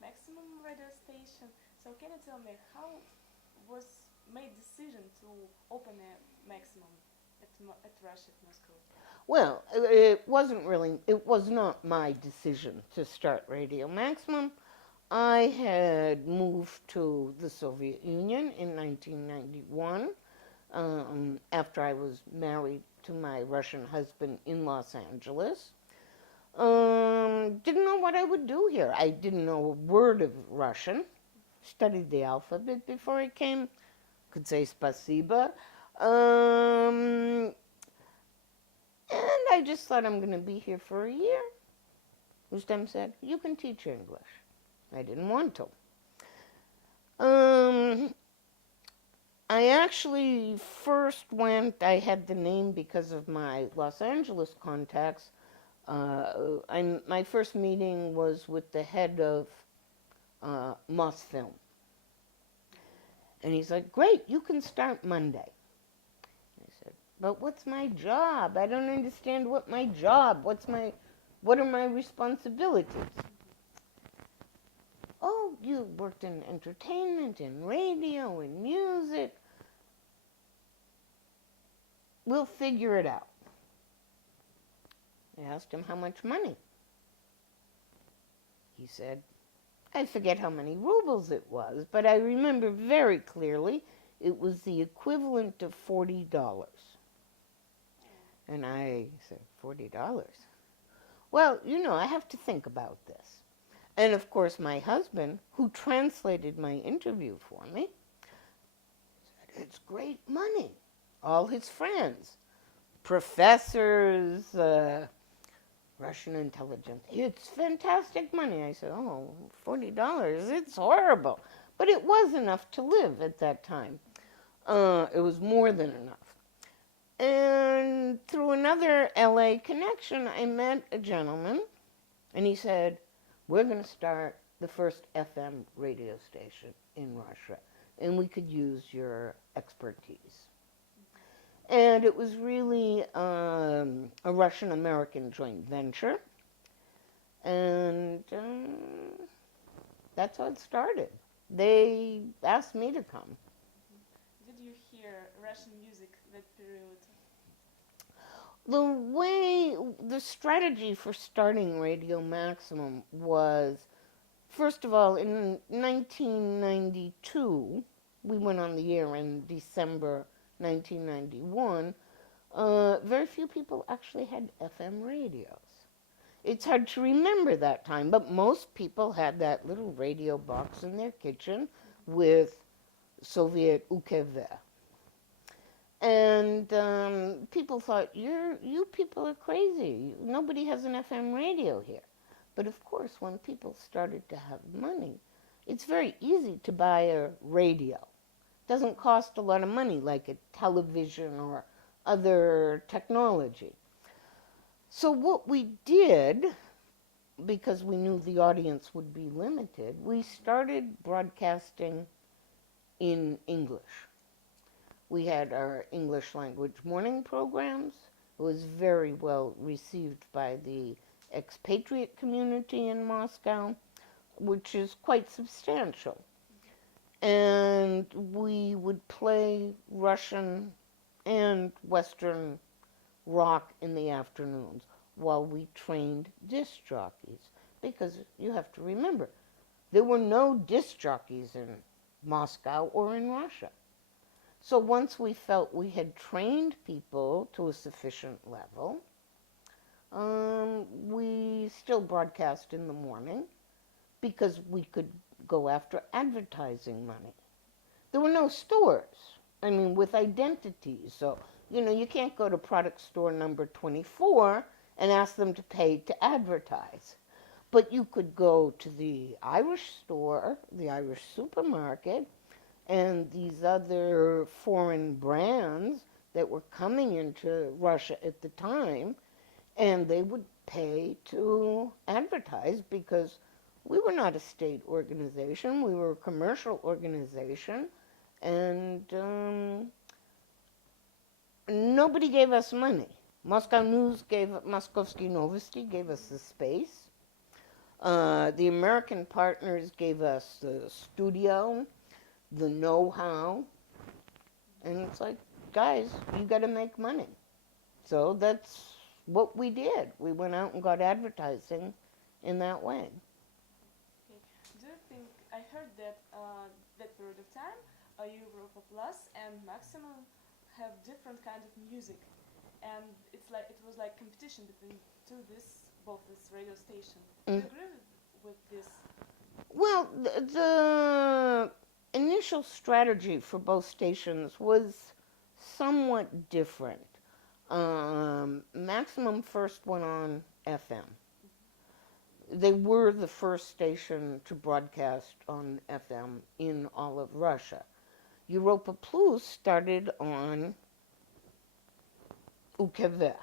Maximum radio station. So can you tell me how was made decision to open a Maximum at Russia at Moscow? Well, it was not my decision to start Radio Maximum. I had moved to the Soviet Union in 1991 after I was married to my Russian husband in Los Angeles. Didn't know what I would do here. I didn't know a word of Russian. Studied the alphabet before I came. Could say spasiba. And I just thought I'm going to be here for a year. Ustam said, you can teach English. I didn't want to. Um, I actually first went, I had the name because of my Los Angeles contacts. My first meeting was with the head of Mosfilm. And he's like, great, you can start Monday. I said, but what's my job? I don't understand what what are my responsibilities? Oh, you worked in entertainment, in radio, in music. We'll figure it out. I asked him how much money. He said, I forget how many rubles it was, but I remember very clearly it was the equivalent of $40. And I said, $40? Well, I have to think about this. And of course, my husband, who translated my interview for me, said, it's great money. All his friends, professors, Russian intelligence, it's fantastic money. I said, oh, $40, it's horrible. But it was enough to live at that time. It was more than enough. And through another LA connection, I met a gentleman, and he said, we're going to start the first FM radio station in Russia, and we could use your expertise. And it was really a Russian-American joint venture, and that's how it started. They asked me to come. Did you hear Russian music that period? The strategy for starting Radio Maximum was, first of all, in 1992, we went on the air in December 1991, very few people actually had FM radios. It's hard to remember that time, but most people had that little radio box in their kitchen with Soviet UKV. And people thought, you people are crazy. Nobody has an FM radio here. But of course, when people started to have money, it's very easy to buy a radio. It doesn't cost a lot of money like a television or other technology. So what we did, because we knew the audience would be limited, we started broadcasting in English. We had our English language morning programs. It was very well received by the expatriate community in Moscow, which is quite substantial. And we would play Russian and Western rock in the afternoons while we trained disc jockeys. Because you have to remember, there were no disc jockeys in Moscow or in Russia. So once we felt we had trained people to a sufficient level, we still broadcast in the morning because we could go after advertising money. There were no stores, with identities. So, you can't go to product store number 24 and ask them to pay to advertise. But you could go to the Irish store, the Irish supermarket, and these other foreign brands that were coming into Russia at the time, and they would pay to advertise because we were not a state organization, we were a commercial organization, and nobody gave us money. Moscow News Moskovsky Novosti gave us the space. The American partners gave us the studio, the know-how, and it's like, guys, you got to make money. So that's what we did. We went out and got advertising in that way. Okay. Do you think I heard that that period of time, Europa Plus and Maximum have different kind of music, and it was like competition between both this radio station. Do you Mm. agree with this? Well, the initial strategy for both stations was somewhat different. Maximum first went on FM. They were the first station to broadcast on FM in all of Russia. Europa Plus started on UKV,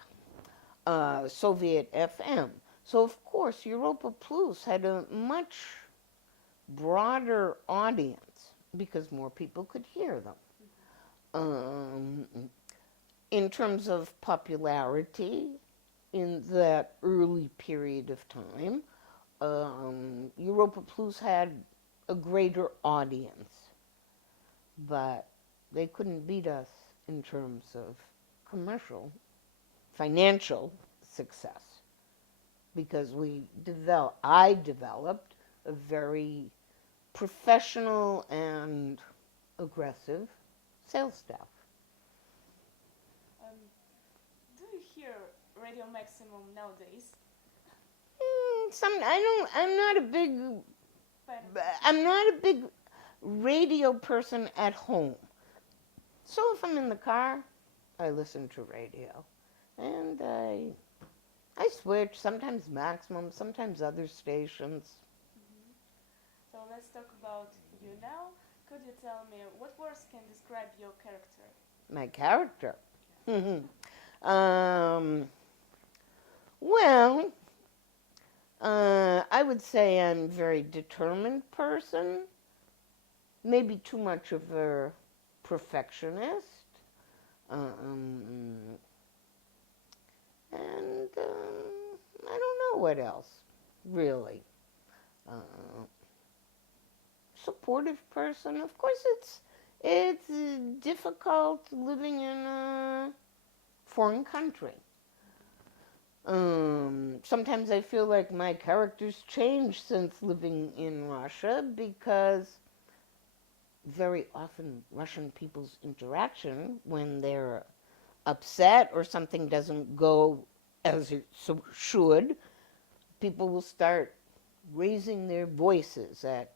Soviet FM. So, of course, Europa Plus had a much broader audience because more people could hear them. In terms of popularity, in that early period of time, Europa Plus had a greater audience, but they couldn't beat us in terms of commercial, financial success because I developed a very professional and aggressive sales staff. Um, do you hear Radio Maximum nowadays? Fan of it? I'm not a big radio person at home. So if I'm in the car, I listen to radio. And I switch, sometimes Maximum, sometimes other stations. Mhm. So let's talk about you now. Could you tell me what words can describe your character? My character. Yes. um, well, I would say I'm a very determined person, maybe too much of a perfectionist, um, and I don't know what else, really. Uh, Supportive person. Of course, it's difficult living in a foreign country. Sometimes I feel like my character's changed since living in Russia because very often Russian people's interaction when they're upset or something doesn't go as it should, people will start raising their voices at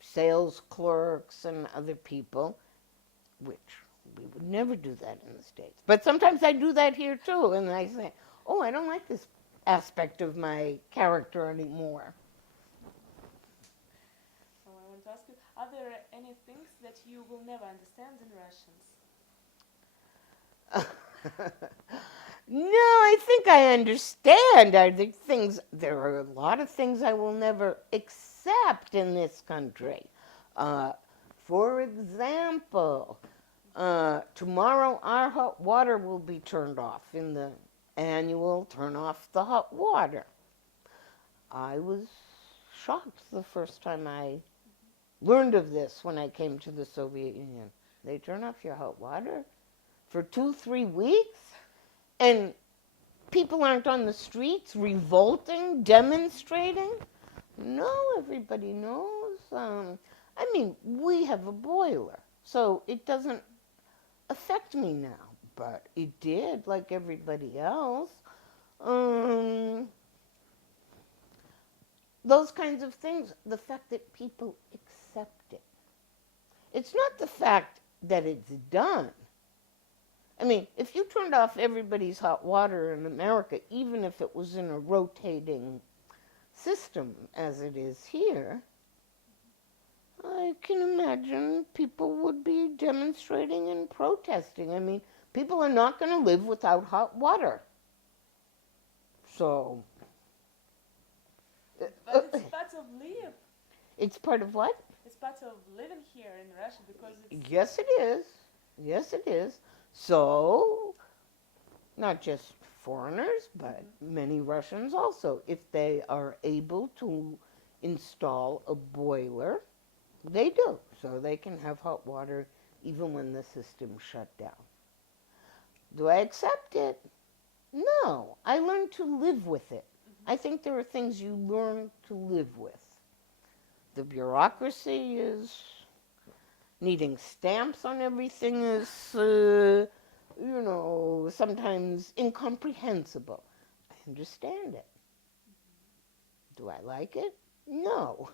sales clerks and other people, which we would never do that in the States. But sometimes I do that here too, and I say, oh, I don't like this aspect of my character anymore. So I want to ask you, are there any things that you will never understand in Russians? No, I think I understand. There are a lot of things I will never accept in this country. Uh, for example, tomorrow our hot water will be turned off in the annual turn off the hot water. I was shocked the first time I learned of this when I came to the Soviet Union. They turn off your hot water for 2-3 weeks, and people aren't on the streets revolting, demonstrating. No, everybody knows. We have a boiler, so it doesn't affect me now, but it did, like everybody else. Those kinds of things, the fact that people accept it. It's not the fact that it's done. I mean, if you turned off everybody's hot water in America, even if it was in a rotating system as it is here, I can imagine people would be demonstrating and protesting. I mean, people are not going to live without hot water. So. But it's part of live. It's part of what? It's part of living here in Russia because it's. Yes, it is. Yes, it is. So, not just foreigners, but many Russians also. If they are able to install a boiler, they do. So they can have hot water even when the system's shut down. Do I accept it? No. I learned to live with it. I think there are things you learn to live with. The bureaucracy is needing stamps on everything is, sometimes incomprehensible. I understand it. Do I like it? No.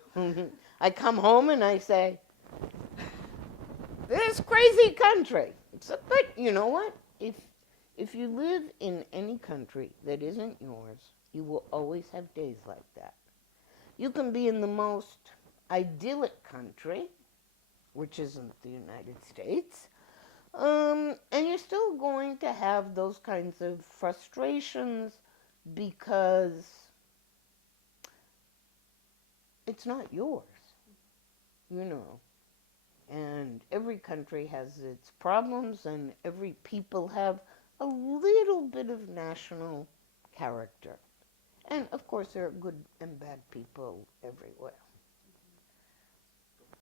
I come home and I say, this crazy country. But you know what? If you live in any country that isn't yours, you will always have days like that. You can be in the most idyllic country, which isn't the United States, and you're still going to have those kinds of frustrations because it's not yours, you know. And every country has its problems, and every people have a little bit of national character. And of course, there are good and bad people everywhere.